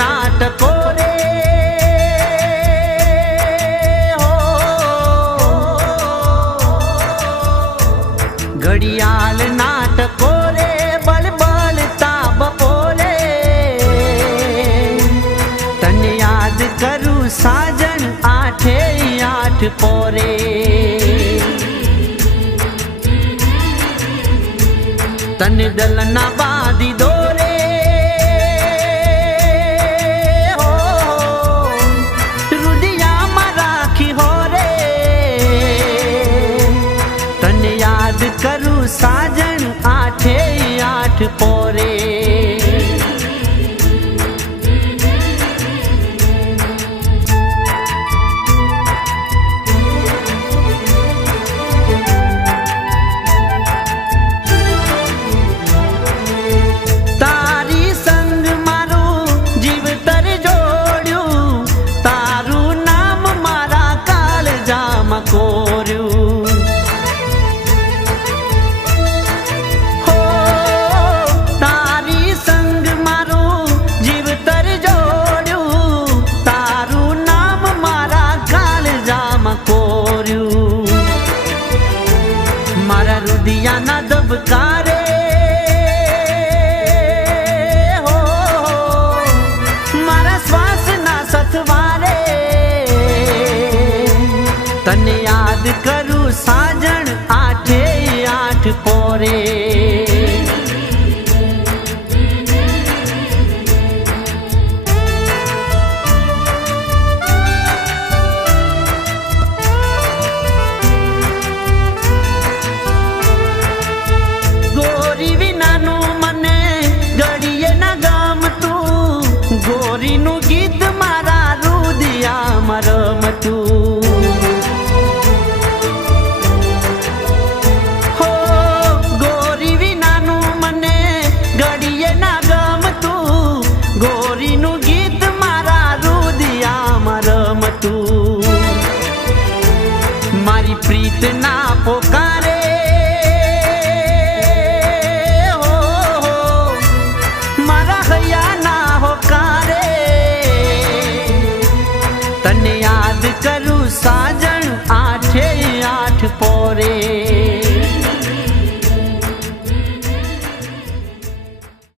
नाटको रे घड़ियाल नाटको रे बल बलता बपोरे तने याद करूं साजन आठे आठ पोरे तने दलना बादी दोरे रुदिया में राखी हो रे तने याद करूं साजन आठे आठ पोरे मारा रुदिया ना दबकारे हो मारा श्वास ना सथवारे तने याद करूं साजन आठे आठ पोरे गोरी नु गीत मारा रुदिया मरमतू हो गोरी विनानु मने घड़िए ना गमतू गोरी नु गीत मारा रुदिया मरमतू मारी प्रीत